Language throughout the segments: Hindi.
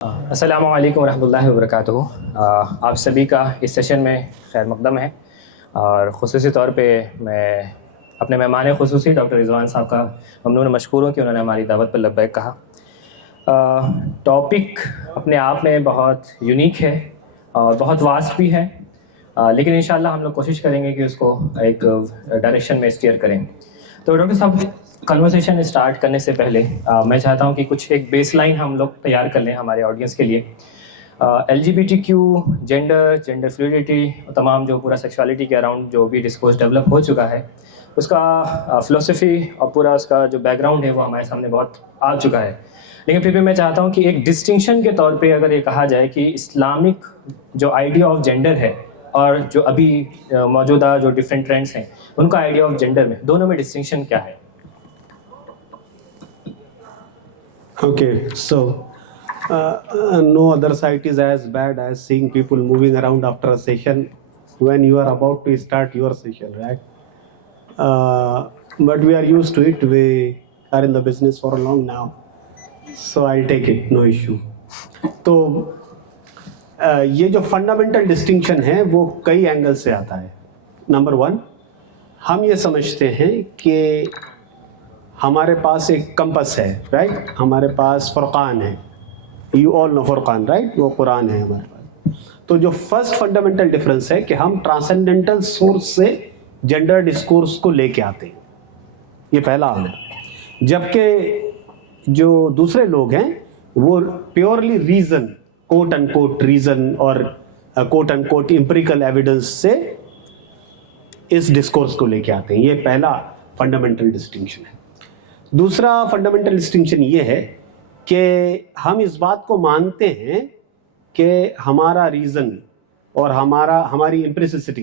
अस्सलामु अलैकुम रहमतुल्लाहि व बरकातुहू। आप सभी का इस सेशन में खैर मक़दम है और ख़ुसूसी तौर पे मैं अपने मेहमान ख़ुसूसी डॉक्टर रिज़वान साहब का ममनून मशकूर हूँ कि उन्होंने हमारी दावत पर लब्बैक कहा। टॉपिक अपने आप में बहुत यूनिक है और बहुत वास्ट भी है, लेकिन इंशाअल्लाह हम लोग कोशिश करेंगे कि उसको एक डायरेक्शन में स्टीयर करें। तो डॉक्टर साहब, कन्वर्सेशन स्टार्ट करने से पहले मैं चाहता हूं कि कुछ एक बेसलाइन हम लोग तैयार कर लें हमारे ऑडियंस के लिए। LGBTQ, जेंडर फ्लूइडिटी, तमाम जो पूरा सेक्सुअलिटी के अराउंड जो भी डिस्कोर्स डेवलप हो चुका है, उसका फ़िलोसफी और पूरा उसका जो बैकग्राउंड है वो हमारे सामने बहुत आ चुका है। लेकिन फिर भी मैं चाहता हूँ कि एक डिस्टिंक्शन के तौर पे अगर ये कहा जाए कि इस्लामिक जो आइडिया ऑफ जेंडर है और जो अभी मौजूदा जो डिफरेंट ट्रेंड्स हैं उनका आइडिया ऑफ जेंडर में, दोनों में डिस्टिंक्शन क्या है? Okay, so no other site is as bad as seeing people moving around after a session when you are about to start your session, right? But we are used to it. We are in the business for long now, so I'll take it, no issue. तो ये जो फंडामेंटल डिस्टिंक्शन है वो कई एंगल से आता है। नंबर वन, हम ये समझते हैं कि हमारे पास एक कंपस है, राइट? हमारे पास फुरकान है, you all know Furqan, right? वो कुरान है हमारे पास। तो जो फर्स्ट फंडामेंटल डिफरेंस है कि हम ट्रांसेंडेंटल सोर्स से जेंडर डिस्कोर्स को लेके आते हैं, ये पहला है। जबकि जो दूसरे लोग हैं वो purely reason, quote unquote reason और कोट अनकोट एम्पिरिकल एविडेंस से इस डिस्कोर्स को लेके आते हैं। ये पहला फंडामेंटल डिस्टिंक्शन है। दूसरा फंडामेंटल डिस्टिंक्शन ये है कि हम इस बात को मानते हैं कि हमारा रीज़न और हमारी एम्पिरिसिटी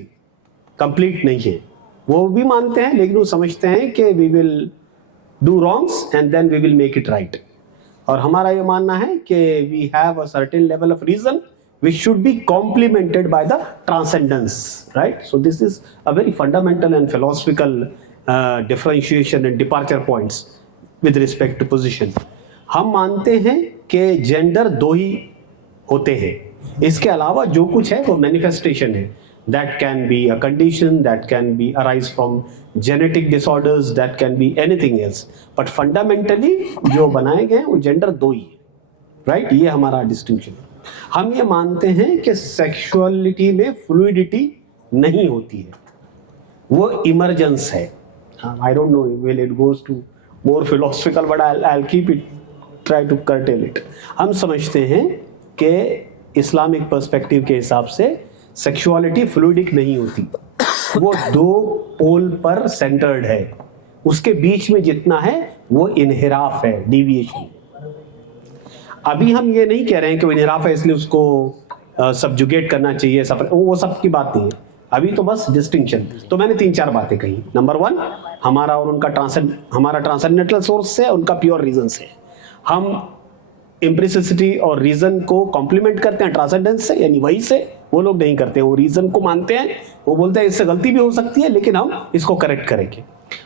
कंप्लीट नहीं है। वो भी मानते हैं, लेकिन वो समझते हैं कि we will do wrongs and then we will make it right. और हमारा ये मानना है कि we have a certain level of reason which should be complemented by the transcendence, right? So this is a very fundamental and philosophical differentiation and departure points with respect to position. हम मानते हैं कि जेंडर दो ही होते हैं, इसके अलावा जो कुछ है वो मैनिफेस्टेशन है। That can be a condition, that can be arise from genetic disorders, that can be anything else. But fundamentally जो बनाए गए वो जेंडर दो ही है, right? ये हमारा डिस्टिंक्शन है। हम ये मानते हैं कि सेक्सुअलिटी में फ्लूइडिटी नहीं होती है, वो इमरजेंस है। I don't know, will it goes to more philosophical, but I'll keep it, try to curtail it. हम समझते हैं कि इस्लामिक पर्सपेक्टिव के हिसाब से सेक्सुअलिटी फ्लूइडिक नहीं होती, वो दो पोल पर सेंटर्ड है, उसके बीच में जितना है वो इनहिराफ है, डिविएशन। अभी हम ये नहीं कह रहे हैं कि वो इनहिराफ है इसलिए उसको सब्जुगेट करना चाहिए, वो सब की बात नहीं है। अभी तो बस डिस्टिंक्शन। तो मैंने 3-4 बातें कही। नंबर वन, हमारा और उनका हमारा ट्रांसेंडेंटल सोर्स से, उनका प्योर रीजन से। हम एम्पिरिसिटी और रीजन को कॉम्प्लीमेंट करते हैं ट्रांसेंडेंस से, यानी वही से। वो लोग नहीं करते, वो रीजन को मानते हैं, वो बोलते हैं इससे गलती भी हो सकती है लेकिन हम इसको करेक्ट करेंगे।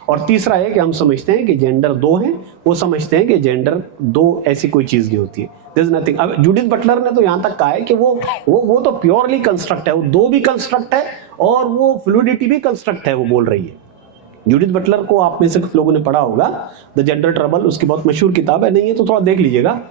और तीसरा है कि हम समझते हैं कि जेंडर दो हैं, वो समझते हैं कि जेंडर दो ऐसी कोई चीज नहीं होती है, देयर इज नथिंग। अब जूडिथ बटलर ने तो यहां तक कहा है कि वो तो प्योरली कंस्ट्रक्ट है, वो दो भी कंस्ट्रक्ट है और वो फ्लूइडिटी भी कंस्ट्रक्ट है, वो बोल रही है। जूडिथ बटलर को आप में से कुछ लोगों ने पढ़ा होगा, द जेंडर ट्रबल, उसकी बहुत मशहूर किताब है, नहीं है तो थोड़ा देख लीजिएगा।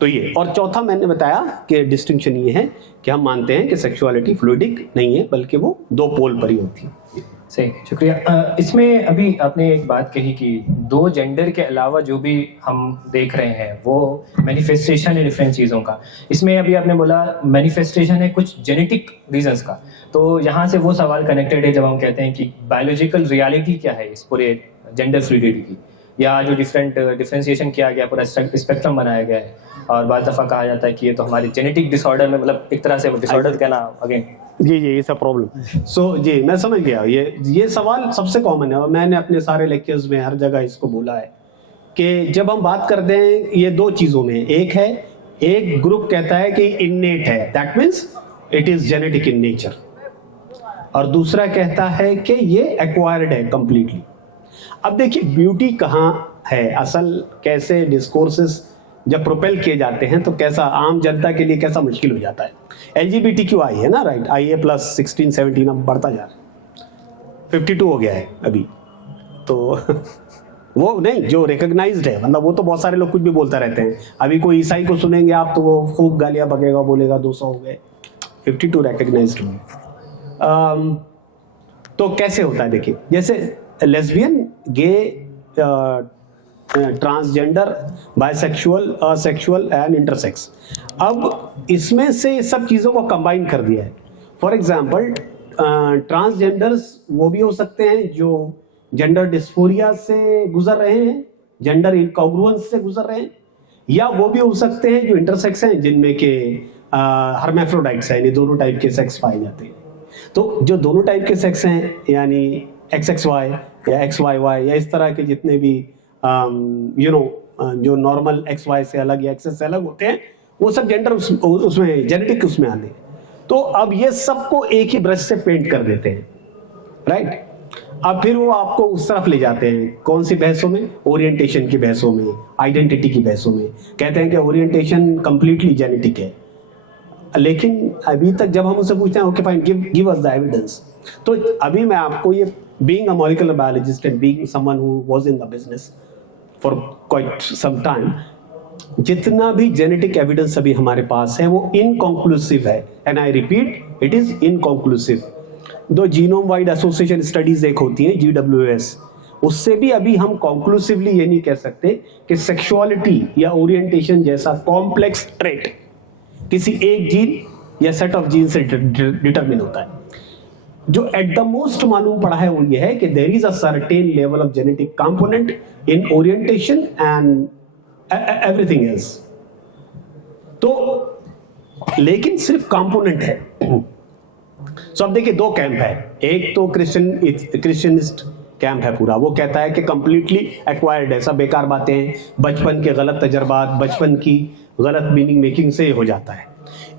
तो ये, और चौथा मैंने बताया कि डिस्टिंक्शन ये है कि हम मानते हैं कि सेक्सुअलिटी फ्लूइडिक नहीं है, बल्कि वो दो पोल पर ही होती है। सही, शुक्रिया। इसमें अभी आपने एक बात कही कि दो जेंडर के अलावा जो भी हम देख रहे हैं वो मैनिफेस्टेशन है डिफरेंट चीज़ों का। इसमें अभी आपने बोला मैनिफेस्टेशन है कुछ जेनेटिक रीजंस का, तो यहाँ से वो सवाल कनेक्टेड है जब हम कहते हैं कि बायोलॉजिकल रियलिटी क्या है इस पूरे जेंडर फ्लूइडिटी की, या जो डिफरेंशिएशन किया गया, पूरा स्पेक्ट्रम बनाया गया है। और बाद दफ़ा कहा जाता है कि ये तो हमारी जेनेटिक डिसऑर्डर में, मतलब एक तरह से डिसऑर्डर कहना अगेन। जी ये सब प्रॉब्लम। सो जी मैं समझ गया, ये सवाल सबसे कॉमन है और मैंने अपने सारे लेक्चर्स में हर जगह इसको बोला है कि जब हम बात करते हैं ये दो चीज़ों में, एक ग्रुप कहता है कि इन्नेट है, that means it is genetic in nature, और दूसरा कहता है कि ये एक्वायर्ड है कंप्लीटली। अब देखिए ब्यूटी कहाँ है, असल कैसे डिस्कोर्सेस जब प्रोपेल किए जाते हैं तो कैसा आम जनता के लिए कैसा मुश्किल हो जाता है। LGBTQI है ना, राइट, IA+16 17 अब बढ़ता जा रहा है, 52 हो गया है अभी तो वो नहीं जो रिकॉग्नाइज्ड है, मतलब वो तो बहुत सारे लोग कुछ भी बोलता रहते हैं। अभी कोई ईसाई को सुनेंगे आप तो वो खूब गालियां बकेगा, बोलेगा 200 हो गए, 52 रिकॉग्नाइज्ड हुए। तो कैसे होता है देखिए, जैसे lesbian, gay, transgender, bisexual, asexual and intersex, अब इसमें से सब चीज़ों को कंबाइन कर दिया है। फॉर एग्जाम्पल ट्रांसजेंडर्स वो भी हो सकते हैं जो जेंडर डिस्फोरिया से गुजर रहे हैं, जेंडर इनकॉन्ग्रुएंस से गुजर रहे हैं, या वो भी हो सकते हैं जो इंटरसेक्स हैं जिनमें के हर्मेफ्रोडाइट्स हैं, यानी दोनों टाइप के सेक्स पाए जाते हैं। तो जो दोनों टाइप के सेक्स हैं यानी XXY या XYY या इस तरह के जितने भी जो नॉर्मल XY से अलग या XS से अलग होते हैं, वो सब जेंडर उसमें जेनेटिक उसमें आते हैं। तो अब ये सबको एक ही ब्रश से पेंट कर देते हैं, राइट। अब फिर वो आपको उस तरफ ले जाते हैं, कौन सी बहसों में, ओरिएंटेशन की बहसों में, आइडेंटिटी की बहसों में। कहते हैं कि ओरिएंटेशन कंप्लीटली जेनेटिक है, लेकिन अभी तक जब हम उनसे पूछते हैं okay fine give us the evidence, तो अभी मैं आपको ये being a molecular biologist and being someone who was in the business for quite some time, जितना भी जेनेटिक एविडेंस अभी हमारे पास है वो इनकंक्लूसिव है, and I repeat it is inconclusive. दो जीनोम वाइड एसोसिएशन स्टडीज एक होती है GWAS, उससे भी अभी हम कंक्लूसिवली ये नहीं कह सकते कि सेक्सुअलिटी या ओरिएंटेशन जैसा कॉम्प्लेक्स ट्रेट किसी एक जीन या सेट ऑफ जीन से डिटरमिन होता है। जो एट द मोस्ट मालूम पड़ा है वो ये है कि there is a certain level of genetic component in orientation and everything else. तो लेकिन सिर्फ कंपोनेंट है। सो अब देखिए दो कैंप है, एक तो क्रिश्चियनिस्ट कैंप है पूरा, वो कहता है कि कंप्लीटली एक्वायर्ड है, सब बेकार बातें हैं, बचपन के गलत तजर्बात, बचपन की गलत मीनिंग मेकिंग से हो जाता है।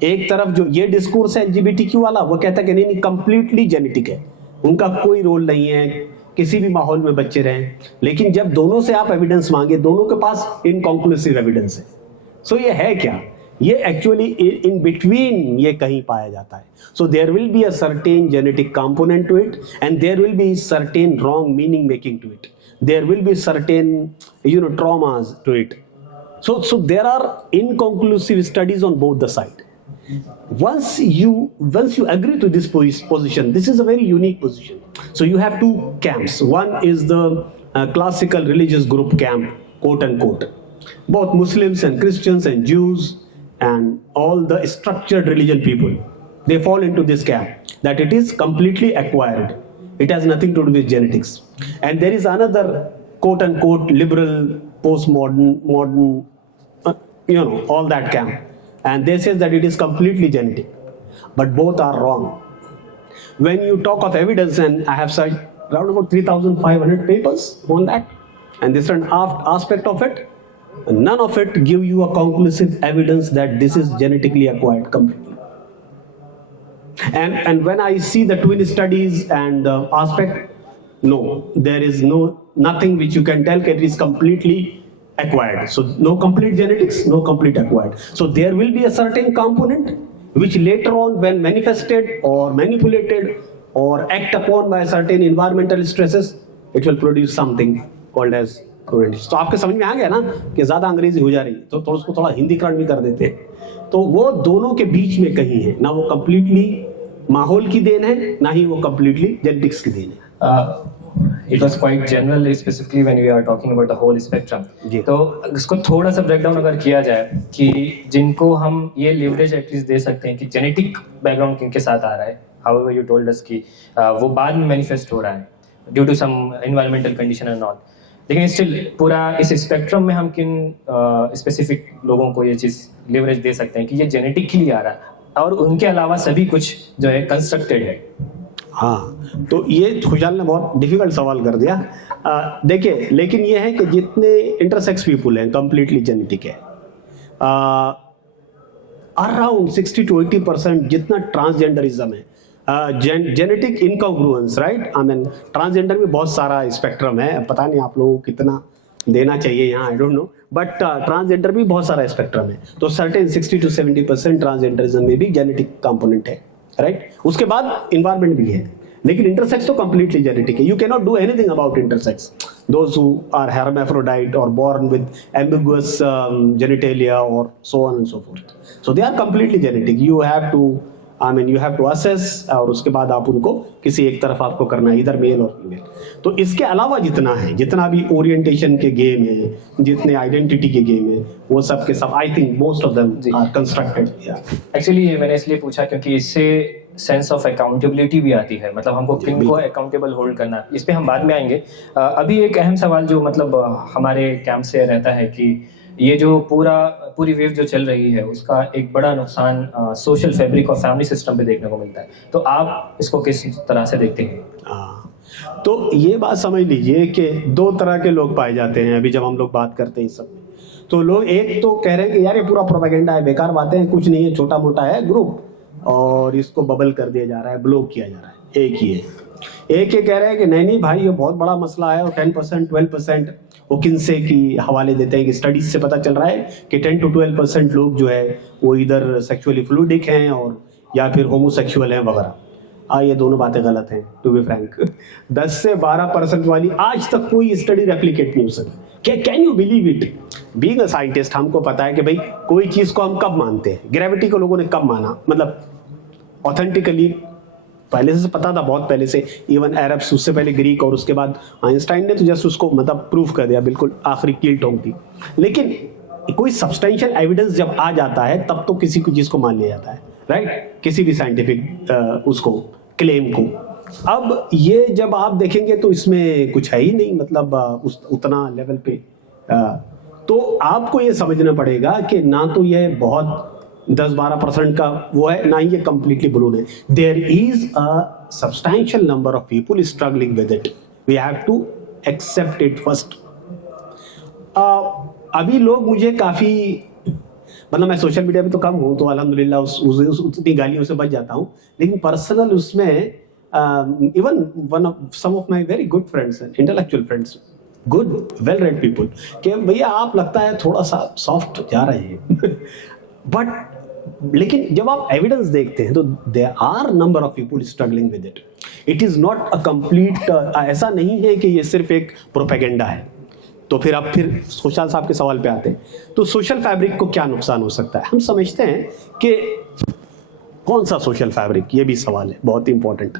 एक तरफ जो ये डिस्कोर्स है LGBTQ वाला, वो कहता है कि नहीं कंप्लीटली जेनेटिक है, उनका कोई रोल नहीं है, किसी भी माहौल में बच्चे रहें। लेकिन जब दोनों से आप एविडेंस मांगे, दोनों के पास इनकंक्लूसिव एविडेंस है। सो ये है क्या, ये एक्चुअली इन बिटवीन ये कहीं पाया जाता है। So there will be a certain genetic component to it and there will be certain wrong meaning making to it, there will be certain traumas to it. So there are inconclusive studies on both the side. Once you agree to this position, this is a very unique position. So you have two camps. One is the classical religious group camp, quote unquote. Both Muslims and Christians and Jews and all the structured religion people, they fall into this camp that it is completely acquired. It has nothing to do with genetics. And there is another quote unquote liberal, postmodern, modern, all that camp. And they say that it is completely genetic. But both are wrong. When you talk of evidence, and I have cited around about 3,500 papers on that, and different aspect of it, none of it give you a conclusive evidence that this is genetically acquired completely. And when I see the twin studies and the aspect, no, there is nothing which you can tell that it is completely acquired. So no complete genetics, no complete acquired. So there will be a certain component which later on, when manifested or manipulated or act upon by certain environmental stresses, it will produce something called as orientation. तो आपके समझ में आ गया ना कि ज्यादा अंग्रेजी हो जा रही है, तो उसको थोड़ा हिंदीकरण भी कर देते हैं। तो वो दोनों के बीच में कहीं है, ना वो कंप्लीटली माहौल की देन है, ना ही वो कंप्लीटली जेनेटिक्स की देन है। It was quite general, specifically when we are talking about the whole spectrum. तो इसको थोड़ा सा ब्रेक डाउन अगर किया जाए कि जिनको हम ये लिवरेज एटलीस्ट दे सकते हैं कि जेनेटिक बैकग्राउंड किनके साथ आ रहा है, हाउएवर यू टोल्ड अस कि वो बाद में मैनिफेस्ट हो रहा है due to some environmental condition and all, लेकिन स्टिल पूरा इस स्पेक्ट्रम में हम किन स्पेसिफिक लोगों को ये चीज़ लिवरेज दे सकते हैं कि ये जेनेटिकली आ रहा है और उनके अलावा सभी कुछ जो है कंस्ट्रक्टेड है। हाँ, तो ये खुशहाल ने बहुत डिफिकल्ट सवाल कर दिया। देखिए, लेकिन ये है कि जितने इंटरसेक्स पीपुल हैं कंप्लीटली जेनेटिक है, अराउंड 60 to 80% जितना ट्रांसजेंडरिज्म है, genetic incongruence, right. I mean transgender में बहुत सारा स्पेक्ट्रम है, पता नहीं आप लोगों को कितना देना चाहिए यहाँ, I don't know, but transgender भी बहुत सारा स्पेक्ट्रम है, तो सर्टेन 60 to 70% ट्रांसजेंडरिज्म में भी जेनेटिक कंपोनेंट है, राइट। उसके बाद इन्वायरमेंट भी है, लेकिन इंटरसेक्स तो कंप्लीटली जेनेटिक है। You can not do anything about intersex. Those who are hermaphrodite or born with ambiguous genitalia or so on and so forth, so they are completely genetic. You have to, I mean, you have to assess, और उसके बाद आप उनको किसी एक तरफ आपको करना है, इधर मेल और फीमेल। तो इसके अलावा जितना है, जितना भी ओरिएंटेशन के गेम है, जितने आइडेंटिटी के गेम है, वो सब के सब I think most of them are constructed. Actually मैंने इसलिए पूछा क्योंकि इससे सेंस ऑफ अकाउंटेबिलिटी भी आती है, मतलब हमको किन को अकाउंटेबल होल्ड करना, इस पे हम बाद में आएंगे। अभी एक अहम सवाल जो मतलब हमारे कैंप से रहता है कि ये जो पूरी वेव जो चल रही है उसका एक बड़ा नुकसान सोशल फैब्रिक और फैमिली सिस्टम पे देखने को मिलता है, तो आप इसको किस तरह से देखते हैं? तो ये बात समझ लीजिए कि दो तरह के लोग पाए जाते हैं अभी जब हम लोग बात करते हैं इस सब में। तो लोग एक तो कह रहे हैं कि यार ये पूरा प्रोपेगेंडा है, बेकार बातें हैं, कुछ नहीं है, छोटा मोटा है ग्रुप और इसको बबल कर दिया जा रहा है, ब्लॉक किया जा रहा है, एक ही है। एक ये कह रहे हैं कि नहीं भाई ये बहुत बड़ा मसला है, और 10% 12% वो किनसे की हवाले देते हैं कि स्टडीज से पता चल रहा है कि 10 to 12% लोग जो है वो इधर सेक्सुअली फ्लूइडिक हैं और या फिर होमोसेक्सुअल हैं वगैरह। ये दोनों बातें गलत हैं, टू बी फ्रैंक। 10 से 12% वाली आज तक कोई स्टडी रेप्लिकेट नहीं हो सकी। Can you believe it? Being a scientist हमको पता है कि भाई कोई चीज को हम कब मानते हैं, ग्रेविटी को लोगों ने कब माना, मतलब ऑथेंटिकली पहले से पता था, बहुत पहले से, इवन अरब्स, उससे पहले ग्रीक, और उसके बाद आइंस्टाइन ने तो जस्ट उसको मतलब प्रूफ कर दिया, बिल्कुल आखिरी कील ठोक दी। लेकिन कोई सब्सटेंशियल एविडेंस जब आ जाता है तब तो किसी को चीज को मान लिया जाता है, राइट, किसी भी साइंटिफिक उसको क्लेम को। अब ये जब आप देखेंगे तो इसमें कुछ है ही नहीं, मतलब उतना लेवल पे। तो आपको ये समझना पड़ेगा कि ना तो ये बहुत 10-12% का वो है, ना ही ये कंप्लीटली बलून है। There is a substantial number of people struggling with it, we have to accept it first. अभी लोग मुझे काफी, मतलब मैं सोशल मीडिया पे तो कम हूँ, तो अल्हम्दुलिल्लाह उतनी गालियों से बच जाता हूँ, लेकिन पर्सनल उसमें even some of my very good friends, intellectual friends, good well read people, कि भैया आप लगता है थोड़ा सा सॉफ्ट जा रहे हैं। बट लेकिन जब आप एविडेंस देखते हैं तो there are number of people struggling with it. It is not a complete, ऐसा नहीं है कि ये सिर्फ एक प्रोपेगेंडा है। तो फिर अब फिर सोशल साहब के सवाल पे आते हैं, तो सोशल फैब्रिक को क्या नुकसान हो सकता है? हम समझते हैं कि कौन सा सोशल फैब्रिक, ये भी सवाल है बहुत इंपॉर्टेंट।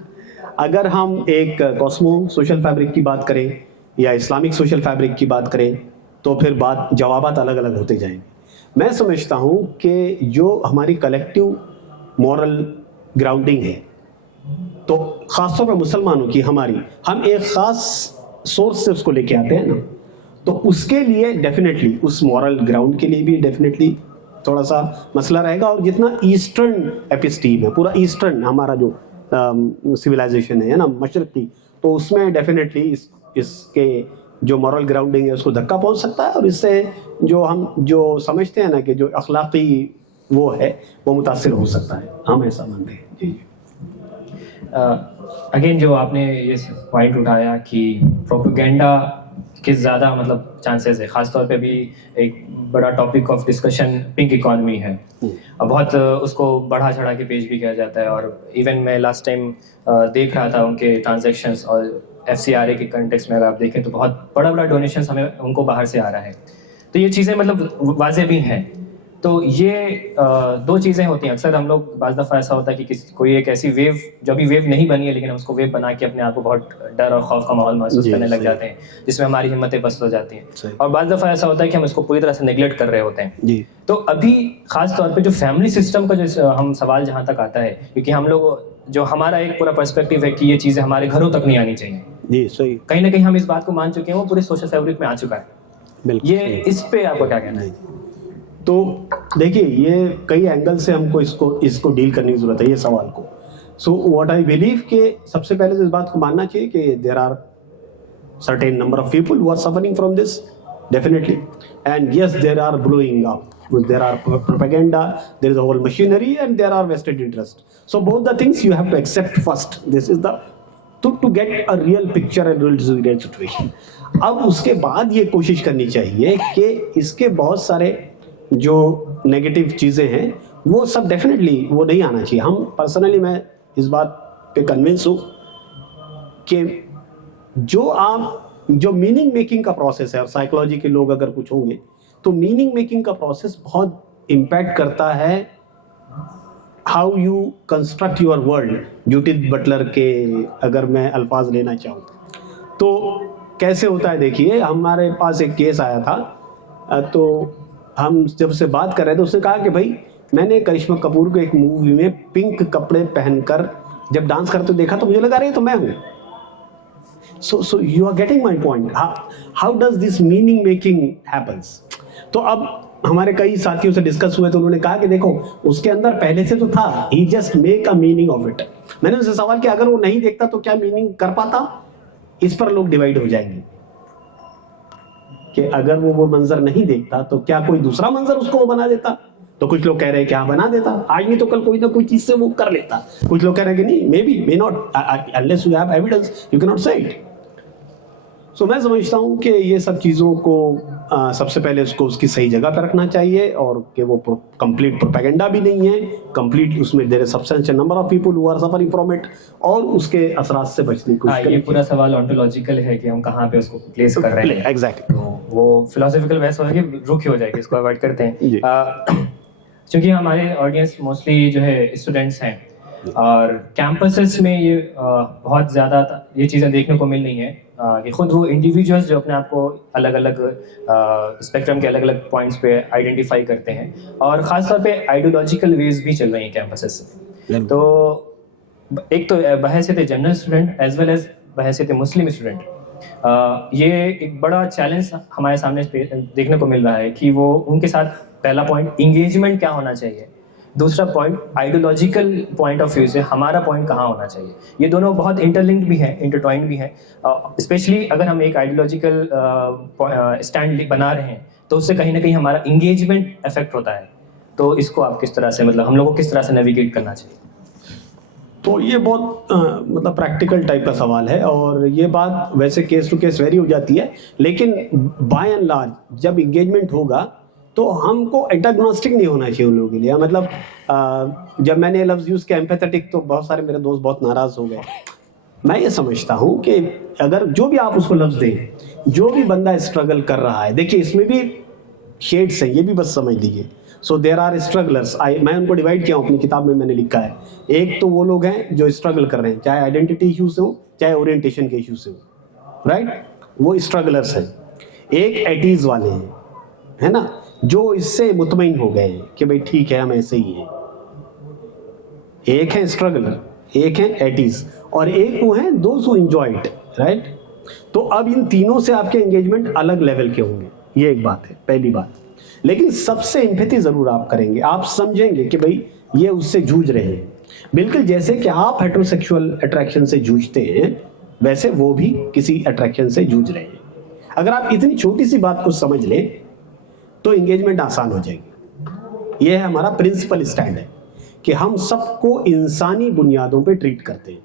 अगर हम एक कॉस्मो सोशल फैब्रिक की बात करें या इस्लामिक सोशल फैब्रिक की बात करें तो फिर जवाबात अलग अलग होते जाएंगे। मैं समझता हूं कि जो हमारी कलेक्टिव मॉरल ग्राउंडिंग है, तो खासतौर पर मुसलमानों की, हम एक खास सोर्स से उसको लेके आते हैं ना, तो उसके लिए डेफिनेटली, उस मॉरल ग्राउंड के लिए भी डेफिनेटली थोड़ा सा मसला रहेगा। और जितना ईस्टर्न एपिस्टीम है, पूरा ईस्टर्न हमारा जो सिविलाइजेशन है ना, मशरकी, तो उसमें डेफिनेटली इसके जो मॉरल ग्राउंडिंग है उसको धक्का पहुंच सकता है, और इससे जो हम जो समझते हैं ना कि जो अखलाकी वो है वो मुतासिर हो सकता है, हम ऐसा मानते हैं। जी अगेन जो आपने ये पॉइंट उठाया कि प्रोपेगेंडा के ज़्यादा मतलब चांसेस है, ख़ासतौर पे भी एक बड़ा topic of discussion pink economy है, बहुत उसको बढ़ा चढ़ा के पेश भी किया जाता है। और इवन मैं लास्ट टाइम देख रहा था उनके ट्रांजैक्शंस, और FCRA के कंटेक्स्ट में अगर आप देखें तो बहुत बड़ा डोनेशंस हमें उनको बाहर से आ रहा है। तो ये चीज़ें मतलब वाज़े भी हैं। तो ये दो चीज़ें होती हैं। अक्सर हम लोग बाज़ दफ़ा ऐसा होता है कि कोई एक ऐसी वेव जो अभी वेव नहीं बनी है, लेकिन हम उसको वेव बना के अपने आप को बहुत डर और खौफ का माहौल महसूस करने लग जाते हैं, जिसमें हमारी हिम्मतें पस्त हो जाती हैं। और बाज़ दफ़ा ऐसा होता है कि हम इसको पूरी तरह से नेगलेक्ट कर रहे होते हैं। तो अभी ख़ास तौर पर जो फैमिली सिस्टम का जो हम सवाल जहाँ तक आता है, क्योंकि हम लोग जो हमारा एक पूरा पर्सपेक्टिव है कि ये चीज़ें हमारे घरों तक नहीं आनी चाहिए, जी सही, कहीं ना कहीं हम इस बात को मान चुके हैं, वो पूरे सोशल फैब्रिक में आ चुका है। ये इस पे आपको क्या कहना है? तो देखिए, ये कई एंगल से हमको इसको डील करने की जरूरत है, ये सवाल को। सो व्हाट आई बिलीव कि सबसे पहले तो इस बात को मानना चाहिए कि there are certain number of people who are suffering from this, definitely, and yes there are blowing up, there are propaganda, there is a whole machinery, and there are vested interest. So both the things you have to accept first. This is the, to get a real picture and real situation. अब उसके बाद ये कोशिश करनी चाहिए कि इसके बहुत सारे जो नेगेटिव चीज़ें हैं वो सब डेफिनेटली वो नहीं आना चाहिए। हम पर्सनली मैं इस बात पे कन्विंस हूँ कि जो मीनिंग मेकिंग का प्रोसेस है, और साइकोलॉजी के लोग अगर कुछ होंगे तो मीनिंग मेकिंग का प्रोसेस बहुत इम्पैक्ट करता है how you construct your world. Judith Butler के अगर मैं अल्फाज लेना चाहूँ तो कैसे होता है, देखिए हमारे पास एक केस आया था, तो हम जब से बात कर रहे थे उसने कहा कि भाई मैंने करिश्मा कपूर को एक मूवी में पिंक कपड़े पहनकर जब डांस करते देखा तो मुझे लगा रही तो मैं हूँ। So you are getting my point. How does this meaning making happens? तो अब हमारे कई साथियों से डिस्कस हुए तो उन्होंने कहा कि देखो उसके अंदर पहले से तो था, he just make a meaning of it. मैंने उनसे सवाल किया अगर वो नहीं देखता तो क्या मीनिंग कर पाता? इस पर लोग डिवाइड हो जाएंगे कि अगर वो मंजर नहीं देखता तो क्या कोई दूसरा मंजर उसको वो बना देता। तो कुछ लोग कह रहे हैं क्या बना देता, आज नहीं तो कल कोई ना कोई चीज से वो कर लेता। कुछ लोग कह रहे हैं कि नहीं, may be may not, unless you have evidence you can not से इट। सो मैं समझता हूँ कि ये सब चीज़ों को सबसे पहले उसको उसकी सही जगह पर रखना चाहिए, और कि वो कंप्लीट प्रोपेगेंडा भी नहीं है, कंप्लीट उसमें there is substantial number of people who are suffering from it, और उसके असरात से बचने की कोशिश करें। ये पूरा सवाल ऑन्टोलॉजिकल है कि हम कहाँ पे उसको प्लेस कर रहे हैं। एग्जैक्टली। तो वो फिलोसॉफिकल वैसे होगी रुखी हो जाएगी, इसको अवॉइड करते हैं। क्योंकि हमारे ऑडियंस मोस्टली जो है स्टूडेंट्स हैं और कैंपसेस में ये बहुत ज़्यादा ये चीज़ें देखने को मिल रही हैं कि खुद वो इंडिविजुअल्स जो अपने आप को अलग अलग स्पेक्ट्रम के अलग अलग पॉइंट्स पे आइडेंटिफाई करते हैं, और ख़ासतौर पे आइडियोलॉजिकल वेज भी चल रही हैं कैंपसेस में। तो एक तो बहैसियत general student as well as बहैसियत मुस्लिम स्टूडेंट, ये एक बड़ा चैलेंज हमारे सामने देखने को मिल रहा है कि वो उनके साथ पहला पॉइंट इंगेजमेंट क्या होना चाहिए, दूसरा point ideological point of view से हमारा पॉइंट कहाँ होना चाहिए। ये दोनों बहुत इंटरलिंक्ड भी हैं, इंटरट्वाइंड भी हैं। स्पेशली अगर हम एक आइडियोलॉजिकल स्टैंड बना रहे हैं तो उससे कहीं ना कहीं हमारा इंगेजमेंट इफेक्ट होता है। तो इसको आप किस तरह से, मतलब हम लोगों को किस तरह से नेविगेट करना चाहिए? तो ये बहुत मतलब प्रैक्टिकल टाइप का सवाल है, और ये बात वैसे केस टू केस वेरी हो जाती है, लेकिन बाय एंड लार्ज जब इंगेजमेंट होगा तो हमको एंटागोनिस्टिक नहीं होना चाहिए उन लोगों के लिए। मतलब जब मैंने लफ्ज़ यूज़ किया एम्पैथेटिक तो बहुत सारे मेरे दोस्त बहुत नाराज़ हो गए। मैं ये समझता हूँ कि अगर जो भी आप उसको लफ्ज़ दें, जो भी बंदा स्ट्रगल कर रहा है, देखिए इसमें भी शेड्स हैं, ये भी बस समझ लीजिए। सो देयर आर स्ट्रगलर्स, मैं उनको डिवाइड किया हूँ, अपनी किताब में मैंने लिखा है। एक तो वो लोग हैं जो स्ट्रगल कर रहे हैं, चाहे आइडेंटिटी इशू से हो चाहे ओरिएंटेशन के इशू से हो, राइट, वो स्ट्रगलर्स हैं। एक एटीज वाले हैं, है ना, जो इससे मुतमईन हो गए हैं कि भाई ठीक है हम ऐसे ही हैं। एक है स्ट्रगलर, एक है एटीज, और एक वो है those who enjoy it, right. तो अब इन तीनों से आपके एंगेजमेंट अलग लेवल के होंगे, ये एक बात है, पहली बात। लेकिन सबसे एम्पैथी जरूर आप करेंगे, आप समझेंगे कि भाई ये उससे जूझ रहे हैं, बिल्कुल जैसे कि आप हेटेरोसेक्सुअल अट्रैक्शन से जूझते हैं वैसे वो भी किसी अट्रैक्शन से जूझ रहे हैं। अगर आप इतनी छोटी सी बात को समझ लें तो एंगेजमेंट आसान हो जाएगी। यह है हमारा प्रिंसिपल स्टैंड है कि हम सबको इंसानी बुनियादों पे ट्रीट करते हैं।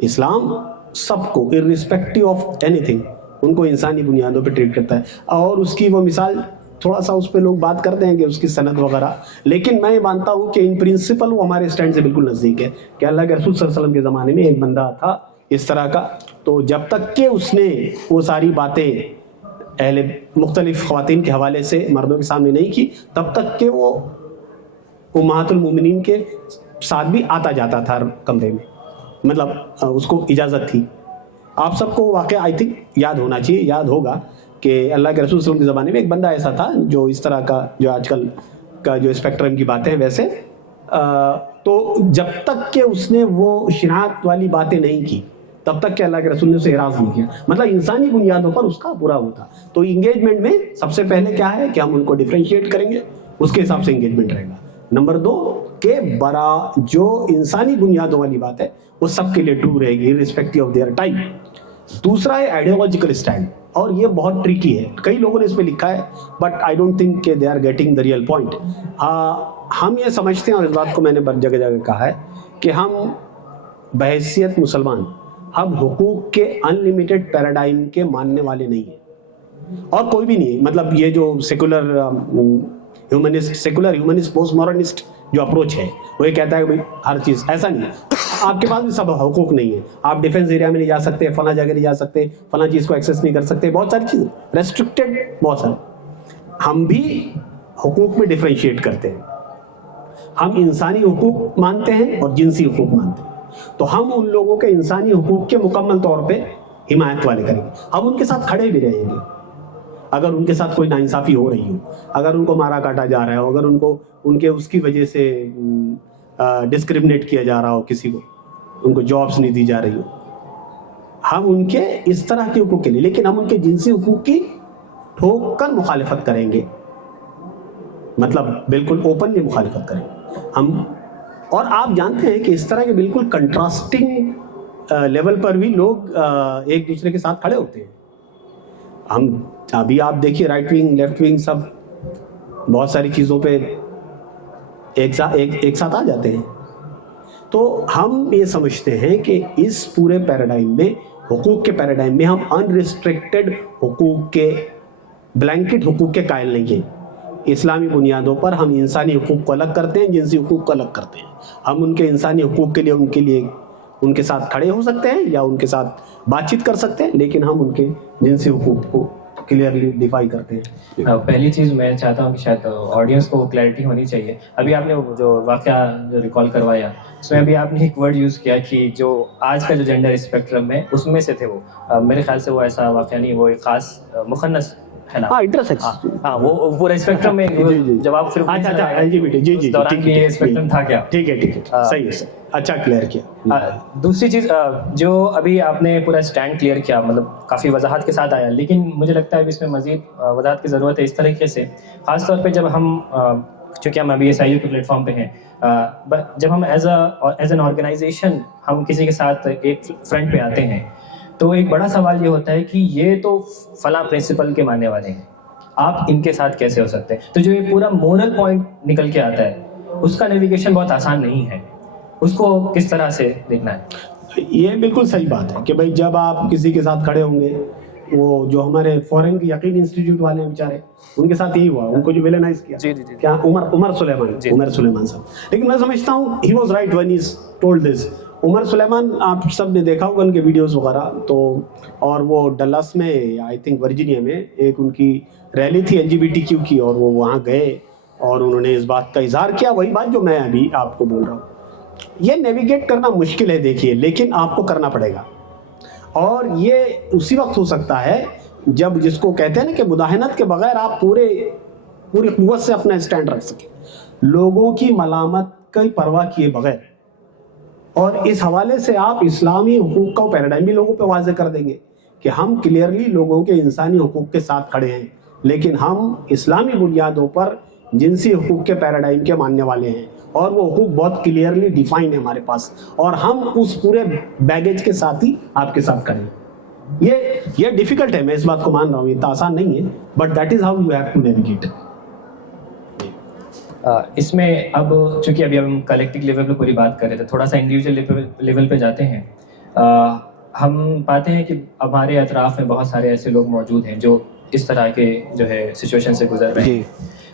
इस्लाम सबको इर्रिस्पेक्टिव ऑफ एनीथिंग उनको इंसानी बुनियादों पे ट्रीट करता है, और उसकी वो मिसाल थोड़ा सा उस पर लोग बात करते हैं कि उसकी सनद वगैरह, लेकिन मैं मानता हूँ कि इन प्रिंसिपल वो हमारे स्टैंड से बिल्कुल नज़दीक है कि अल्लाह के रसूल सल्लल्लाहु अलैहि वसल्लम के ज़माने में एक बंदा था इस तरह का, तो जब तक कि उसने वो सारी बातें अहले मुख्तलिफ ख़वातीन के हवाले से मर्दों के सामने नहीं की, तब तक कि वो उम्महातुल मोमिनीन के साथ भी आता जाता था कमरे में, मतलब उसको इजाज़त थी। आप सबको वाक़या आई थिंक याद होना चाहिए, याद होगा कि अल्लाह के रसूल सल्लल्लाहु अलैहि वसल्लम के ज़माने में एक बंदा ऐसा था जो इस तरह का, जो आजकल का जो स्पेक्ट्रम की बातें हैं वैसे, तो जब तक कि उसने वो शरात वाली बातें नहीं की तब तक कि अल्लाह के रसूल ने उसे हिरास नहीं किया, मतलब इंसानी बुनियादों पर उसका बुरा होता। तो इंगेजमेंट में सबसे पहले क्या है कि हम उनको डिफ्रेंशिएट करेंगे, उसके हिसाब से इंगेजमेंट रहेगा। नंबर 2 के बड़ा जो इंसानी बुनियादों वाली बात है वो सबके लिए ट्रू रहेगी रिस्पेक्टिव ऑफ देयर टाइम। दूसरा है आइडियोलॉजिकल स्टैंड, और ये बहुत ट्रिकी है, कई लोगों ने इस पे लिखा है बट आई डोंट थिंक के they are getting the real point. हम ये समझते हैं, और इस बात को मैंने जगह जगह कहा है कि हम बहैसियत मुसलमान हम हुकूक के अनलिमिटेड पैराडाइम के मानने वाले नहीं हैं, और कोई भी नहीं है। मतलब ये जो सेकुलर ह्यूमनिस्ट पोस्ट मॉडर्निस्ट जो अप्रोच है वो ये कहता है कि भाई हर चीज़, ऐसा नहीं है। आपके पास भी सब हुकूक नहीं है, आप डिफेंस एरिया में नहीं जा सकते, फला जगह नहीं जा सकते, फला चीज़ को एक्सेस नहीं कर सकते, बहुत सारी चीज़ें रेस्ट्रिक्टेड, बहुत सारे। हम भी हुकूक में डिफ्रेंशिएट करते हैं, हम इंसानी हुकूक मानते हैं और जिनसी हुकूक मानते हैं। तो हम उन लोगों के इंसानी हुकूक के मुकम्मल तौर पे हिमायत वाले करेंगे, हम उनके साथ खड़े भी रहेंगे। अगर उनके साथ कोई नाइंसाफ़ी हो रही हो, अगर उनको मारा काटा जा रहा हो, अगर उनके उसकी वजह से डिस्क्रिमिनेट किया जा रहा हो, किसी को उनको जॉब्स नहीं दी जा रही हो, हम उनके इस तरह के हुकूक के लिए, लेकिन हम उनके जिनसी हुकूक की ठोक कर मुखालिफत करेंगे, मतलब बिल्कुल ओपनली मुखालिफत करेंगे हम। और आप जानते हैं कि इस तरह के बिल्कुल कंट्रास्टिंग लेवल पर भी लोग एक दूसरे के साथ खड़े होते हैं। हम अभी आप देखिए राइट विंग लेफ्ट विंग सब बहुत सारी चीज़ों पे एक साथ आ जाते हैं। तो हम ये समझते हैं कि इस पूरे पैराडाइम में, हुकूक के पैराडाइम में, हम अनरिस्ट्रिक्टेड हुकूक के, ब्लैंकेट हुकूक के कायल नहीं हैं। इस्लामी बुनियादों पर हम इंसानी हुकूक को अलग करते हैं, जिनसी हुकूक को अलग करते हैं। हम उनके इंसानी हुकूक के लिए उनके साथ खड़े हो सकते हैं या उनके साथ बातचीत कर सकते हैं, लेकिन हम उनके जिनसी हुकूक को क्लियरली डिफाइन करते हैं। पहली चीज़ मैं चाहता हूँ कि शायद ऑडियंस को क्लैरिटी होनी चाहिए। अभी आपने जो वाक़या जो रिकॉल करवाया, उसमें अभी आपने एक वर्ड यूज़ किया कि जो आज का जो जेंडर स्पेक्ट्रम है उसमें से थे वो। मेरे ख्याल से वो ऐसा वाक़या नहीं, वो एक ख़ास मुखन्नस है ना। इंटरसेक्स, हाँ वो पूरे स्पेक्ट्रम में जब आप फिर अच्छा एलजीबीटी, जी दौरान भी ये स्पेक्ट्रम था क्या? ठीक है सही है सर, अच्छा क्लियर किया। दूसरी चीज़ जो अभी आपने पूरा स्टैंड क्लियर किया, मतलब काफ़ी वजाहत के साथ आया, लेकिन मुझे लगता है कि इसमें मज़ीद वजाहत की ज़रूरत है इस तरीके से, ख़ासतौर पे जब हम चूँकि हम अभी SIU के प्लेटफॉर्म पे हैं, जब हम एज एन ऑर्गेनाइजेशन हम किसी के साथ एक फ्रंट पे आते हैं, तो एक बड़ा सवाल ये होता है कि ये तो फला प्रिंसिपल के मानने वाले हैं, आप इनके साथ कैसे हो सकते हैं? तो जो ये पूरा मोरल पॉइंट निकल के आता है, उसका नेविगेशन बहुत आसान नहीं है, उसको किस तरह से देखना है? ये बिल्कुल सही बात है कि भाई जब आप किसी के साथ खड़े होंगे, वो जो हमारे फॉरेन के यकीन इंस्टीट्यूट वाले हैं बेचारे, उनके साथ यही हुआ, उनको जो विलेनाइज किया, जी क्या उमर सुलेमान साहब। लेकिन मैं समझता हूँ he was right when he told this. Umar Suleman आप सब ने देखा होगा उनके वीडियोस वगैरह, तो और वो डल्लास में, आई थिंक वर्जीनिया में, एक उनकी रैली थी LGBTQ की, और वो वहाँ गए और उन्होंने इस बात का इजहार किया, वही बात जो मैं अभी आपको बोल रहा हूँ। ये नेविगेट करना मुश्किल है देखिए, लेकिन आपको करना पड़ेगा। और ये उसी वक्त हो सकता है जब, जिसको कहते हैं ना कि मुदाहनत के बगैर आप पूरी कुव्वत से अपना स्टैंड रख सके, लोगों की मलामत की परवाह किए बगैर। और इस हवाले से आप इस्लामी हुकूक का पैराडाइम भी लोगों पे वाज़े कर देंगे कि हम क्लियरली लोगों के इंसानी हुकूक के साथ खड़े हैं, लेकिन हम इस्लामी बुनियादों पर जिनसी हुकूक के पैराडाइम के मानने वाले हैं, और वो हुकूक बहुत क्लियरली डिफाइन है हमारे पास, और हम उस पूरे बैगेज के साथ ही आपके साथ खड़े हैं। ये डिफिकल्ट है, मैं इस बात को मान रहा हूँ, ये आसान नहीं है, but that is how you have to navigate. इसमें अब चूंकि अभी हम कलेक्टिव लेवल पे पूरी बात कर रहे थे, थोड़ा सा इंडिविजुअल लेवल पे जाते हैं। हम पाते हैं कि हमारे अतराफ में बहुत सारे ऐसे लोग मौजूद हैं जो इस तरह के जो है सिचुएशन से गुजर रहे हैं,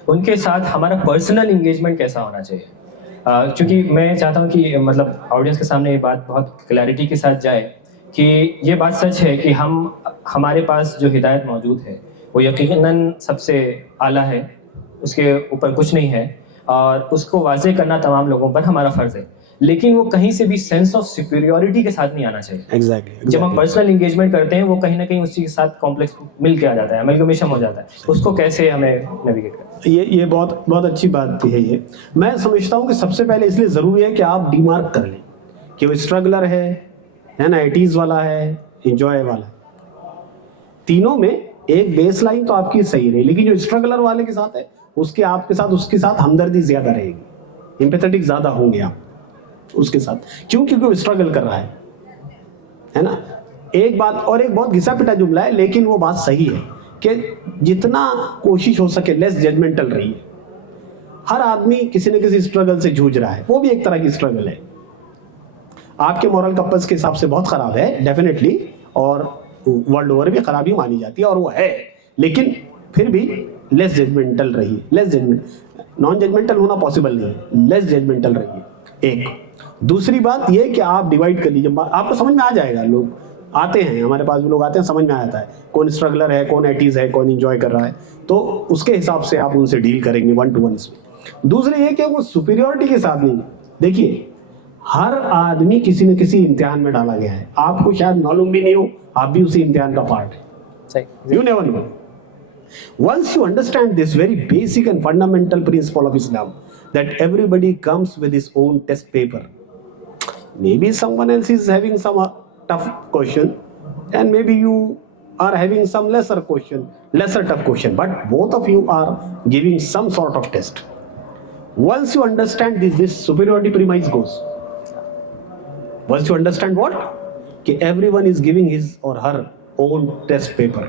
उनके साथ हमारा पर्सनल इंगेजमेंट कैसा होना चाहिए? क्योंकि मैं चाहता हूँ कि मतलब ऑडियंस के सामने ये बात बहुत क्लैरिटी के साथ जाए कि ये बात सच है कि हमारे पास जो हिदायत मौजूद है वो यकीनन सबसे आला है, उसके ऊपर कुछ नहीं है, और उसको वाज़े करना तमाम लोगों पर हमारा फ़र्ज़ है, लेकिन वो कहीं से भी सेंस ऑफ सुपीरियॉरिटी के साथ नहीं आना चाहिए। Exactly. जब हम पर्सनल इंगेजमेंट करते हैं, वो कहीं ना कहीं उस चीज़ के साथ कॉम्प्लेक्स मिल के आ जाता है, अमलगमेशन हो जाता है, उसको कैसे हमें नेविगेट करना? ये बहुत अच्छी बात है। ये मैं समझता हूँ कि सबसे पहले इसलिए ज़रूरी है कि आप डीमार्क कर लें कि वो स्ट्रगलर है ना, 80s वाला है, इंजॉय वाला है। तीनों में एक बेस लाइन तो आपकी सही रही, लेकिन जो स्ट्रगलर वाले के साथ है, उसके साथ हमदर्दी ज़्यादा रहेगी, एम्पैथेटिक ज़्यादा होंगे आप उसके साथ। क्यों? क्योंकि वो स्ट्रगल कर रहा है ना। एक बात और एक बहुत घिसा पिटा जुमला है, लेकिन वो बात सही है कि जितना कोशिश हो सके लेस जजमेंटल रहिए। हर आदमी किसी न किसी स्ट्रगल से जूझ रहा है, वो भी एक तरह की स्ट्रगल है। आपके मॉरल कंपास के हिसाब से बहुत खराब है डेफिनेटली, और वर्ल्ड ओवर भी खराबी मानी जाती है और वो है, लेकिन फिर भी लेस जजमेंटल रहिए, लेस जजमेंट, नॉन जजमेंटल होना पॉसिबल नहीं है, लेस जजमेंटल रहिए। एक दूसरी बात ये कि आप डिवाइड कर लीजिए, आपको समझ में आ जाएगा, लोग आते हैं हमारे पास भी, लोग आते हैं, समझ में आ जाता है कौन स्ट्रगलर है, कौन एटीज है, कौन एंजॉय कर रहा है, तो उसके हिसाब से आप उनसे डील करेंगे वन टू वन में। दूसरे ये कि वो सुपीरियरिटी के साथ नहीं, देखिए हर आदमी किसी न किसी इम्तिहान में डाला गया है, आपको शायद मालूम भी नहीं हो, आप भी उसी इम्तिहान का पार्ट है, you never know. Once you understand this very basic and fundamental principle of Islam, that everybody comes with his own test paper. Maybe someone else is having some tough question, and maybe you are having some lesser tough question, but both of you are giving some sort of test. Once you understand this superiority premise goes. Once you understand what? कि everyone is giving his or her own test paper.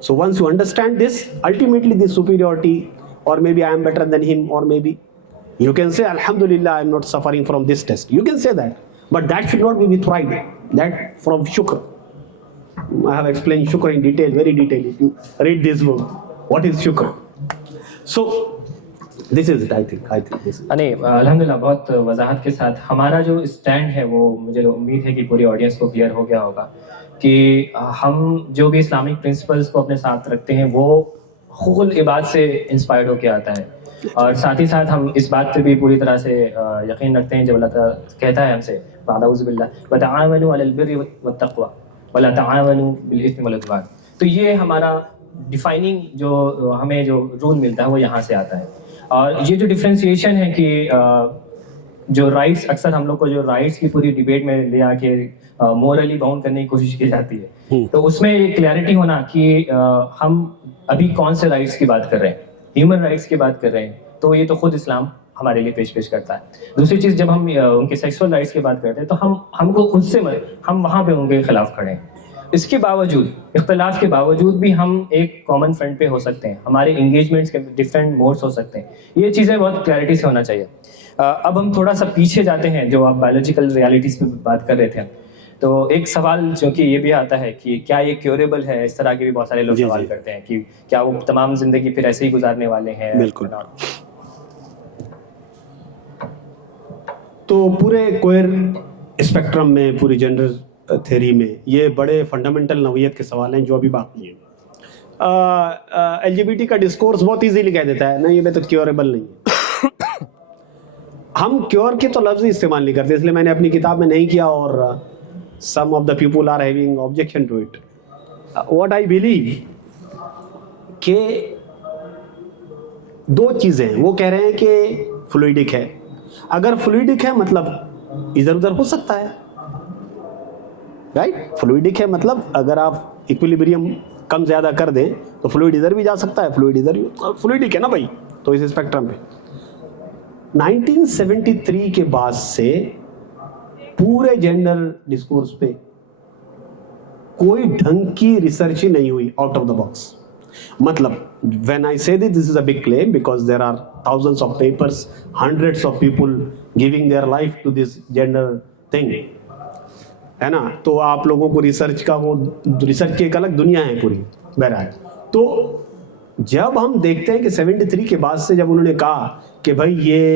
So once you understand this, ultimately this superiority, or maybe I am better than him, or maybe you can say Alhamdulillah I am not suffering from this test. You can say that, but that should not be with pride. That from shukr. I have explained shukr in detail, very detailed. If you read this book, what is shukr? So this is it. I think this is it. नहीं, अल्हम्दुलिल्लाह बहुत वजाहत के साथ हमारा जो स्टैंड है वो मुझे उम्मीद है कि पूरी ऑडियंस को क्लियर हो गया होगा कि हम जो भी इस्लामिक प्रिंसिपल्स को अपने साथ रखते हैं वो खुल इबाद से इंस्पायर्ड होकर आता है, और साथ ही साथ हम इस बात पे भी पूरी तरह से यकीन रखते हैं जब अल्लाह ताला कहता है हमसे बाऊज़ु बिल्लाह वतआवनु अलल बिर्रि वत्तक़वा वला तआवनु बिल इस्मि वल उद्वान। तो ये हमारा डिफाइनिंग जो हमें जो रूल मिलता है वो यहाँ से आता है। और ये जो डिफ्रेंसिएशन है कि जो राइट्स, अक्सर हम लोग को जो राइट्स की पूरी डिबेट में ले आके मोरली बाउंड करने की कोशिश की जाती है, तो उसमें ये क्लैरिटी होना कि हम अभी कौन से राइट्स की बात कर रहे हैं, ह्यूमन राइट्स की बात कर रहे हैं, तो ये तो खुद इस्लाम हमारे लिए पेश करता है। दूसरी चीज़, जब हम उनके सेक्सुअल राइट्स की बात करते हैं तो हमको उससे हम वहाँ पे उनके खिलाफ खड़े हैं। इसके बावजूद, इख्तलाफ के बावजूद भी हम एक कॉमन फ्रंट पे हो सकते हैं, हमारे इंगेजमेंट्स के डिफरेंट मोड्स हो सकते हैं, ये चीज़ें बहुत क्लैरिटी से होना चाहिए। अब हम थोड़ा सा पीछे जाते हैं, जो आप बायोलॉजिकल रियलिटीज़ पे बात कर रहे थे, तो एक सवाल जो कि ये भी आता है कि क्या ये क्योरेबल है, इस तरह के भी बहुत सारे लोग सवाल करते हैं कि क्या वो तमाम जिंदगी फिर ऐसे ही गुजारने वाले हैं। बिल्कुल। तो पूरे क्वेयर स्पेक्ट्रम में, पूरी जेंडर थ्योरी में ये बड़े फंडामेंटल नौइयत के सवाल हैं जो अभी बाकी हैं। एलजीबीटी का डिस्कोर्स बहुत इजीली कह देता है, नहीं ये तो क्योरेबल नहीं है। हम क्योर के तो लफ्ज़ इस्तेमाल नहीं करते, इसलिए मैंने अपनी किताब में नहीं किया, और some of the people are having objection to it. What I believe कि दो चीज़ें, वो कह रहे हैं कि फ्लूइडिक है, अगर फ्लूइडिक है मतलब इधर उधर हो सकता है, राइट? फ्लूइडिक है मतलब अगर आप इक्विलिब्रियम कम ज़्यादा कर दें तो फ्लूइड इधर भी जा सकता है, फ्लूइड इधर भी, फ्लूइडिक है ना भाई। तो इस स्पेक्ट्रम पे 1973 के बाद से पूरे जेंडर डिस्कोर्स पे कोई ढंग की रिसर्च ही नहीं हुई आउट ऑफ द बॉक्स। मतलब when I say this is a big claim because there are thousands of papers, hundreds of people giving their life to this gender thing, है ना। तो आप लोगों को रिसर्च का, वो रिसर्च की एक अलग दुनिया है पूरी, बहरहाल। तो जब हम देखते हैं कि 73 के बाद से जब उन्होंने कहा कि भाई ये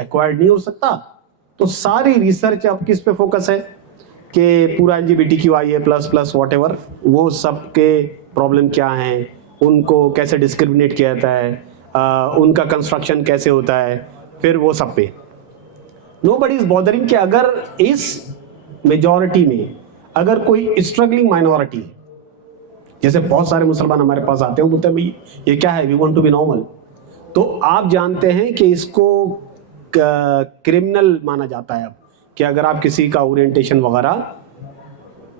एक्वायर्ड नहीं हो सकता, तो सारी रिसर्च अब किस पे फोकस है कि पूरा LGBTQIA प्लस वॉट एवर, वो सब के प्रॉब्लम क्या हैं, उनको कैसे डिस्क्रिमिनेट किया जाता है, उनका कंस्ट्रक्शन कैसे होता है, फिर वो सब पे नोबडी इज बॉदरिंग कि अगर इस मेजॉरिटी में अगर कोई स्ट्रगलिंग माइनॉरिटी, जैसे बहुत सारे मुसलमान हमारे पास आते हैं, बोलते हैं भाई ये क्या है, we want to be normal, तो आप जानते हैं कि इसको क्रिमिनल माना जाता है अब, कि अगर आप किसी का ओरिएंटेशन वगैरह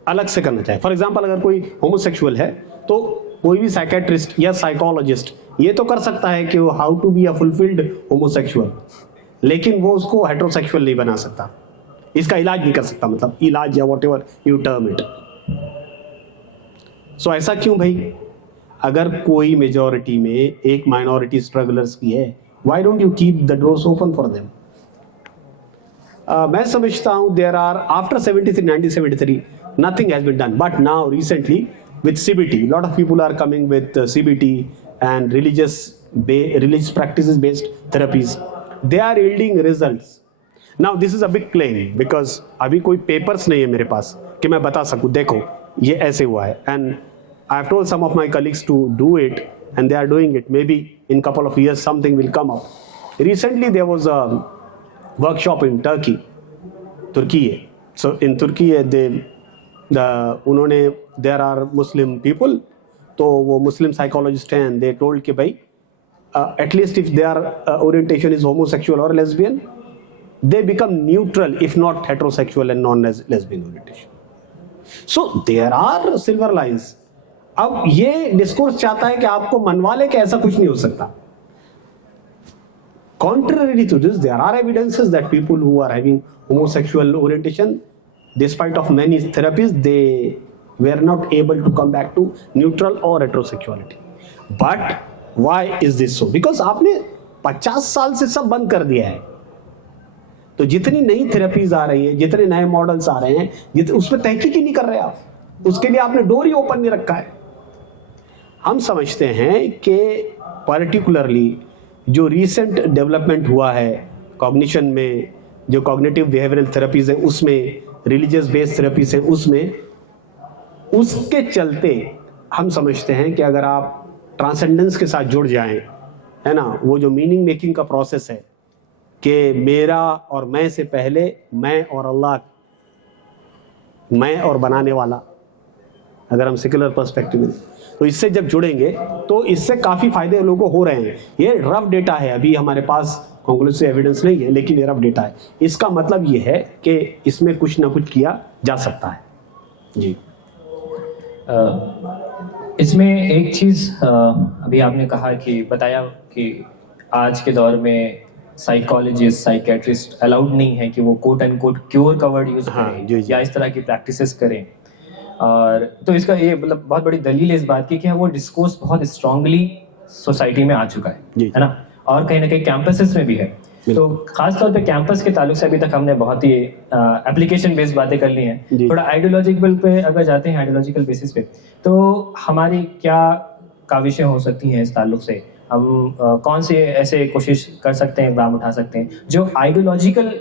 अलग से करना चाहे। फॉर एग्जांपल अगर कोई होमोसेक्सुअल है तो कोई भी साइकेट्रिस्ट या साइकोलॉजिस्ट ये तो कर सकता है कि वो how to be a fulfilled homosexual, लेकिन वो उसको हेटेरोसेक्सुअल नहीं बना सकता, इसका इलाज नहीं कर सकता, मतलब इलाज या whatever you term it. So ऐसा क्यों भाई? अगर कोई मेजॉरिटी में एक माइनॉरिटी स्ट्रगलर्स की है, Why don't you keep the doors open for them? मैं समझता हूँ there are after 1973 nothing has been done, but now recently with CBT, a lot of people are coming with CBT and religious practices based therapies. They are yielding results. Now this is a big claim because अभी कोई papers नहीं है मेरे पास कि मैं बता सकूँ देखो ये ऐसे हुआ है, and I have told some of my colleagues to do it and they are doing it. Maybe in couple of years something will come up. Recently there was a workshop in Turkey. So in Turkey उन्होंने there are Muslim people, तो वो Muslim psychologists हैं and they told कि भाई at least if their orientation is homosexual or lesbian, they become neutral if not heterosexual and non-lesbian orientation. So there are silver lines. अब ये डिस्कोर्स चाहता है कि आपको मनवा ले कि ऐसा कुछ नहीं हो सकता. Contrary to this, there are evidences that people who are having homosexual orientation, despite of many therapies, they were not able to come back to neutral or heterosexuality. But why is this so? Because आपने 50 साल से सब बंद कर दिया है. तो जितनी नई थेरेपीज आ रही हैं, जितने नए मॉडल्स आ रहे हैं, उसमें तहकीक ही नहीं कर रहे आप. उसके लिए आपने डोर ही ओपन नहीं रखा है. हम समझते हैं कि पर्टिकुलरली जो रिसेंट डेवलपमेंट हुआ है कॉग्निशन में, जो कॉग्निटिव बिहेवियरल थेरेपीज है उसमें, रिलीजियस बेस्ड थेरेपीज है उसमें, उसके चलते हम समझते हैं कि अगर आप ट्रांसेंडेंस के साथ जुड़ जाएं, है ना, वो जो मीनिंग मेकिंग का प्रोसेस है कि मेरा और मैं से पहले मैं और अल्लाह, मैं और बनाने वाला, अगर हम सेक्युलर पर्सपेक्टिव में, तो इससे जब जुड़ेंगे तो इससे काफ़ी फायदे लोगों को हो रहे हैं. ये रफ डेटा है, अभी हमारे पास कंक्लूसिव एविडेंस नहीं है, लेकिन ये रफ डेटा है. इसका मतलब ये है कि इसमें कुछ ना कुछ किया जा सकता है. जी इसमें एक चीज़ अभी आपने कहा कि बताया कि आज के दौर में साइकोलॉजिस्ट, साइकेट्रिस्ट अलाउड नहीं है कि वो quote and quote cure covered use करें या इस तरह की प्रैक्टिसेस करें. और तो इसका ये मतलब बहुत बड़ी दलील है इस बात की कि वो डिस्कोर्स बहुत स्ट्रांगली सोसाइटी में आ चुका है ना, और कहीं ना कहीं कैंपसेस में भी है. तो खास तौर पे कैंपस के ताल्लुक से अभी तक हमने बहुत ही एप्लीकेशन बेस्ड बातें कर ली हैं. थोड़ा आइडियोलॉजिकल पे अगर जाते हैं, आइडियोलॉजिकल बेसिस पे, तो हमारी क्या काविशें हो सकती हैं इस ताल्लुक से? हम कौन से ऐसे कोशिश कर सकते हैं, इक़दाम उठा सकते हैं जो आइडियोलॉजिकल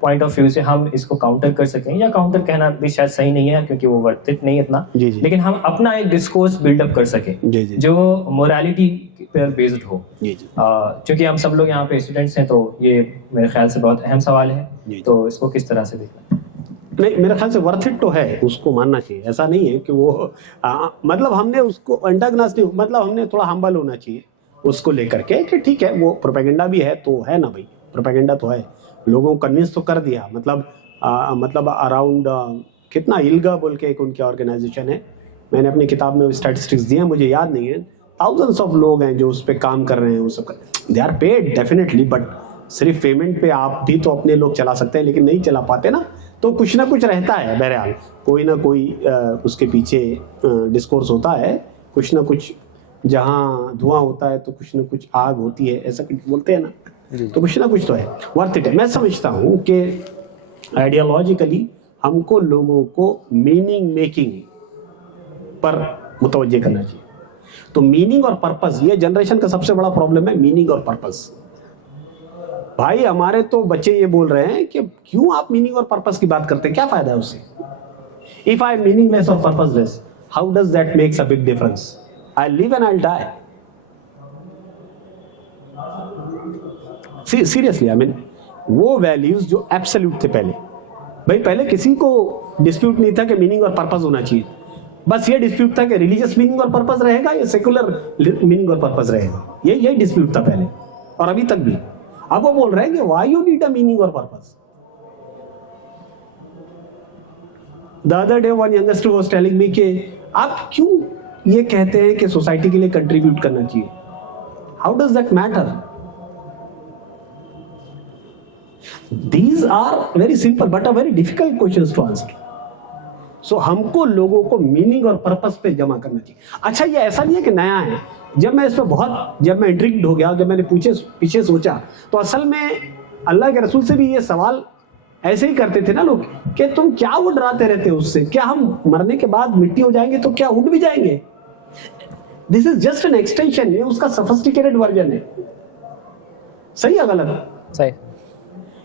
पॉइंट ऑफ व्यू से हम इसको काउंटर कर सकें, या काउंटर कहना भी शायद सही नहीं है क्योंकि वो वर्थ इट नहीं इतना, लेकिन हम अपना एक डिस्कोर्स बिल्डअप कर सकें जो मोरालिटी पर बेस्ड हो. क्योंकि हम सब लोग यहाँ पे स्टूडेंट्स हैं, तो ये मेरे ख्याल से बहुत अहम सवाल है. तो इसको किस तरह से देखना? नहीं, मेरे ख्याल से वर्थ इट तो है, उसको मानना चाहिए. ऐसा नहीं है कि वो मतलब हमने उसको अंटागनास्ट नहीं, मतलब हमने थोड़ा हम्बल होना चाहिए उसको लेकर के कि ठीक है वो प्रोपेगेंडा भी है तो है ना भाई, प्रोपेगेंडा तो है, लोगों को कन्विंस तो कर दिया. मतलब अराउंड कितना इल्गा बोल के एक उनकी ऑर्गेनाइजेशन है, मैंने अपनी किताब में स्टैटिस्टिक्स दिए हैं, मुझे याद नहीं है, थाउजेंड्स ऑफ लोग हैं जो उस पर काम कर रहे हैं. वो सब they are paid definitely, but सिर्फ पेमेंट पे आप भी तो अपने लोग चला सकते हैं, लेकिन नहीं चला पाते ना, तो कुछ ना कुछ रहता है. बहरहाल कोई ना कोई उसके पीछे डिस्कोर्स होता है, कुछ ना कुछ, जहाँ धुआं होता है तो कुछ ना कुछ आग होती है, ऐसा कुछ बोलते हैं ना, तो कुछ ना कुछ तो है. वर्थ इट है. मैं समझता हूँ कि आइडियोलॉजिकली हमको लोगों को मीनिंग मेकिंग पर मुतवज्जे करना चाहिए. तो मीनिंग और पर्पस, ये जनरेशन का सबसे बड़ा प्रॉब्लम है, मीनिंग और पर्पस. भाई हमारे तो बच्चे ये बोल रहे हैं कि क्यों आप मीनिंग और पर्पस की बात करते हैं, क्या फायदा है उससे? इफ आई एम मीनिंगलेस और purposeless, how does that makes a big difference? I live and I die. Seriously, I mean वो वैल्यूज जो एब्सोल्यूट थे पहले, भाई पहले किसी को डिस्प्यूट नहीं था कि मीनिंग और पर्पस होना चाहिए. बस ये डिस्प्यूट था कि रिलीजियस मीनिंग और पर्पस रहेगा या सेकुलर मीनिंग और पर्पस रहेगा, यही डिस्प्यूट था पहले और अभी तक भी. अब वो बोल रहे हैं कि why you need a meaning और purpose. The other day one youngster was telling me कि आप क्यों ये कहते हैं कि सोसाइटी के लिए कंट्रीब्यूट करना चाहिए, how does that matter? These are very simple but a very difficult questions to answer. So हमको लोगों को मीनिंग और पर्पस पे जमा करना चाहिए. अच्छा, ये ऐसा नहीं है कि नया है, जब मैं इस पर जब मैं इंट्रिग्ड हो गया, जब मैंने पीछे सोचा, तो असल में अल्लाह के रसूल से भी ये सवाल ऐसे ही करते थे ना लोग कि तुम क्या वो डराते रहते हो उससे, क्या हम मरने के बाद मिट्टी हो जाएंगे तो क्या उड़ भी जाएंगे? This is just an extension, ये उसका सोफिस्टिकेटेड वर्जन है। सही है गलत? सही।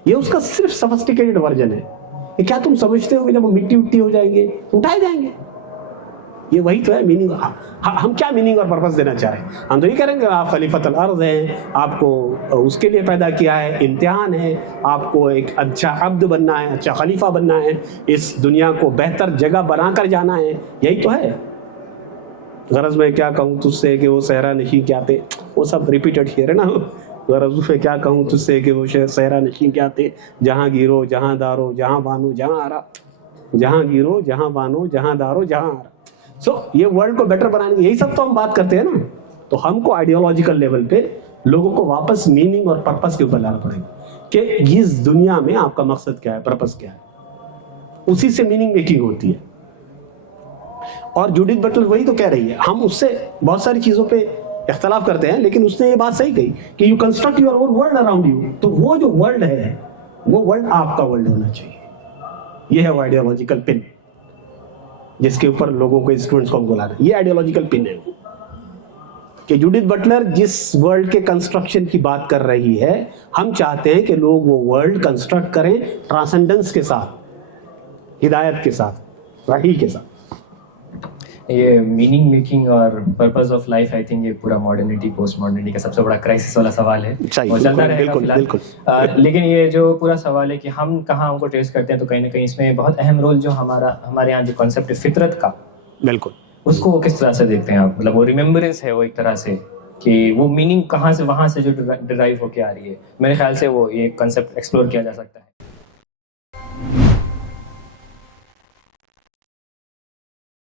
ये उसका सिर्फ सोफिस्टिकेटेड वर्जन है कि क्या तुम समझते हो कि जब मिट्टी उट्टी हो जाएंगे तो उठाए जाएंगे? ये वही तो है मीनिंग। हम क्या मीनिंग और पर्पस देना चाह रहे हैं? हम तो ये करेंगे आप खलीफतुल अर्ज़ हैं, आपको उसके लिए पैदा किया है, इम्तिहान है, आपको एक अच्छा अब्द बनना है, अच्छा खलीफा बनना है, इस दुनिया को बेहतर जगह बनाकर जाना है, यही तो है। गरज में क्या कहूँ तुझसे कि वो सहरा नशीं क्या थे, वो सब रिपीटेड शेर है ना। गरज में क्या कहूँ तुझसे कि वो सहरा नशीं क्या थे, जहाँ गिरो जहाँ दारो जहाँ बानो जहाँ आरा, जहाँ गिरो जहाँ बानो जहाँ दारो जहाँ आरा। ये वर्ल्ड को बेटर बनाने की यही सब तो हम बात करते हैं ना। तो हमको आइडियोलॉजिकल लेवल पे लोगों को वापस मीनिंग और पर्पस के ऊपर लाना पड़ेगा कि इस दुनिया में आपका मकसद क्या है, पर्पस क्या है, उसी से मीनिंग मेकिंग होती है। और जूडिथ बटलर वही तो कह रही है। हम उससे बहुत सारी चीजों पे इख्तलाफ करते हैं, लेकिन उसने ये बात सही कही कि you construct your own world around you. तो वो जो वर्ल्ड है वो वर्ल्ड आपका वर्ल्ड होना चाहिए। ये है वो आइडियोलॉजिकल पिन जिसके ऊपर लोगों को, स्टूडेंट्स को हमको लाना। ये आइडियोलॉजिकल पिन है कि जूडिथ बटलर जिस वर्ल्ड के कंस्ट्रक्शन की बात कर रही है, हम चाहते हैं कि लोग वो वर्ल्ड कंस्ट्रक्ट करें ट्रांसेंडेंस के साथ, हिदायत के साथ, वही के साथ। ये मीनिंग मेकिंग और purpose of life, I think ये पूरा मॉडर्निटी पोस्ट मॉडर्निटी का सबसे बड़ा क्राइसिस वाला सवाल है और चलता रहेगा फिलहाल। लेकिन ये जो पूरा सवाल है कि हम कहाँ हमको ट्रेस करते हैं, तो कहीं ना कहीं इसमें बहुत अहम रोल जो हमारे यहाँ जो कॉन्सेप्ट है फितरत का, बिल्कुल उसको वो किस तरह से देखते हैं आप? मतलब वो रिमेम्बरेंस है वो एक तरह से कि वो मीनिंग कहाँ से वहाँ से जो डिराइव होके आ रही है। मेरे ख्याल से वो ये कॉन्सेप्ट एक्सप्लोर किया जा सकता है।